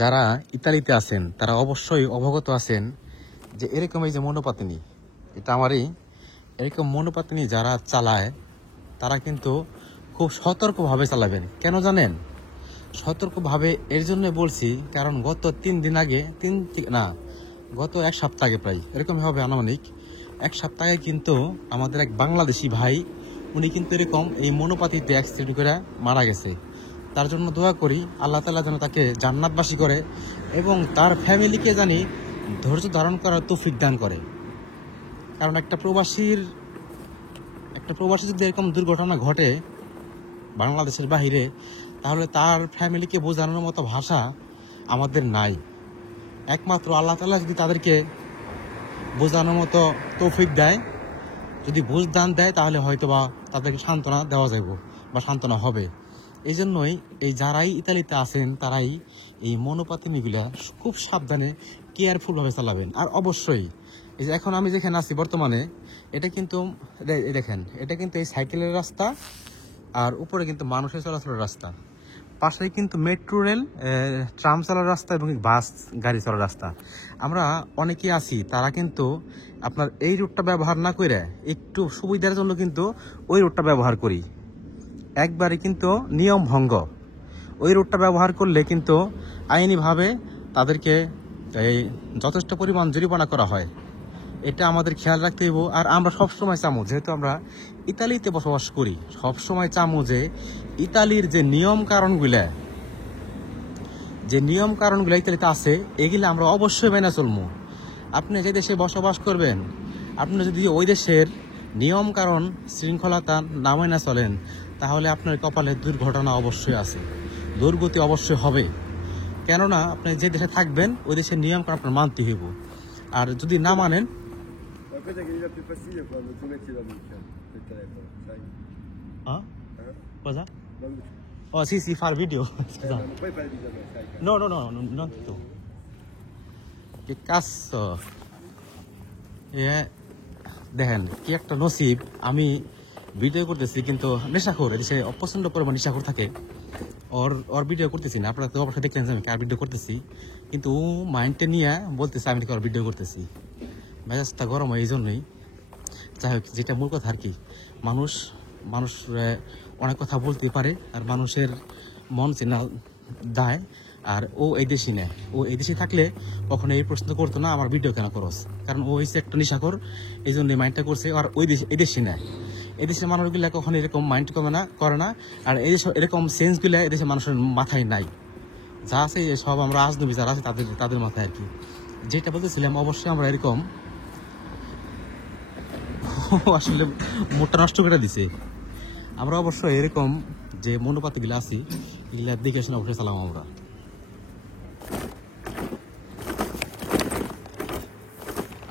যারা ইতালিতে আছেন তারা অবশ্যই অবগত আছেন যে এরকম এই যে মনোপাতিনি, এটা আমারই, এরকম মনোপাতিনি যারা চালায় তারা কিন্তু খুব সতর্কভাবে চালাবেন। কেন জানেন? সতর্কভাবে এর জন্য বলছি, কারণ গত 3 দিন আগে, গত 1 সপ্তাহ আগে, প্রায় এরকম হবে আনুমানিক 1 সপ্তাহ আগে কিন্তু আমাদের এক বাংলাদেশি ভাই, উনি কিন্তু এরকম এই মনোপাতিতে অ্যাক্সিডেন্ট করে মারা গেছে। তার জন্য দোয়া করি আল্লাহ তাআলা যেন তাকে জান্নাতবাসী করে এবং তার ফ্যামিলিকে জানি ধৈর্য ধারণ করার তৌফিক দান করে। কারণ একটা প্রবাসী যদি এরকম দুর্ঘটনা ঘটে বাংলাদেশের বাহিরে, তাহলে তার ফ্যামিলিকে বোঝানোর মতো ভাষা আমাদের নাই। একমাত্র আল্লাহ তাআলা যদি তাদেরকে বোঝানোর মতো তৌফিক দেয়, যদি বুঝদান দেয়, তাহলে হয়তো বা তাদেরকে সান্ত্বনা দেওয়া যাবে বা সান্ত্বনা হবে। এই জন্যই এই যারাই ইতালিতে আছেন তারাই এই মনোপাতিনিগুলা খুব সাবধানে কেয়ারফুলভাবে চালাবেন। আর অবশ্যই এই যে এখন আমি যেখানে আছি বর্তমানে, এটা কিন্তু দেখেন, এটা কিন্তু এই সাইকেলের রাস্তা, আর উপরে কিন্তু মানুষের চলাচলের রাস্তা, পাশে কিন্তু মেট্রো রেল, ট্রাম চলার রাস্তা এবং বাস গাড়ি চলার রাস্তা। আমরা অনেকেই আছি তারা কিন্তু আপনার এই রুটটা ব্যবহার না করে একটু সুবিধার জন্য কিন্তু ওই রুটটা ব্যবহার করি। একবারে কিন্তু নিয়ম ভঙ্গ। ওই রুটটা ব্যবহার করলে কিন্তু আইনিভাবে তাদেরকে এই যথেষ্ট পরিমাণ জরিমানা করা হয়। এটা আমাদের খেয়াল রাখতে হইব। আর আমরা সবসময় চামু, যেহেতু আমরা ইতালিতে বসবাস করি, সবসময় চামু যে ইতালির যে নিয়ম কারণগুলো ইতালিতে আছে, এগুলো আমরা অবশ্যই মেনে চলবো। আপনি যে দেশে বসবাস করবেন, আপনি যদি ওই দেশের নিয়ম কারণ শৃঙ্খলতা না মেনে চলেন, তাহলে আপনার কপালে দুর্ঘটনা অবশ্যই আছে, দুর্গতি অবশ্যই হবে। কেননা আপনি যে দেশে থাকবেন ওই দেশের নিয়ম কারণ আপনার মানতে হইব। আর যদি না মানেন, Quella che mi dà più fastidio è quando tu metti la miccia del telefono, sai? cosa? Quando... Oh sì, fa il video. ma non puoi fare video a me, sai? No, non tu. Che cazzo? দেখেন কি একটা নসিব, আমি video করতেছি কিন্তু নেশাখোর, এদেশে প্রচন্ড পরিমাণ নেশাখোর থাকে, ওর ভিডিও করতেছি না। আপনারা তো অবশ্যই দেখলেন যে আমি কার ভিডিও করতেছি, কিন্তু ও মাইন্ডটা নিয়ে বলতেছে আমি ওর ভিডিও করতেছি। মেজাজটা গরম হয় এই জন্যই। যাই হোক, যেটা মূল কথা আর কি, মানুষ অনেক কথা বলতে পারে, আর মানুষের মন চেনা দেয়। আর ও এই দেশই নেয়, ও এই দেশে থাকলে কখনো এই প্রশ্ন করতো না আমার ভিডিও কেন করস, কারণ ও হচ্ছে একটা নেশাখোর, এই জন্য মাইন্ডটা করছে। আর এই দেশে নেয়, এদেশের মানুষগুলা কখনো এরকম মাইন্ড করে না। আর এই এরকম সেন্সগুলা এদেশের মানুষের মাথায় নাই। যা আছে সব আমরা আজনবী যারা আছে তাদের মাথায় আর কি। যেটা বলতেছিলাম, অবশ্যই আমরা এরকম আসলে মোটটা নষ্ট করে দিছে। আমরা অবশ্যই এরকম যে মনোপাতিগুলো আছি, এগুলা দেখে শুনে অবশ্যই চালাম আমরা।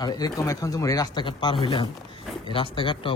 আর এরকম এখন যেমন এই রাস্তাঘাট পার হইলাম, এই রাস্তাঘাটটা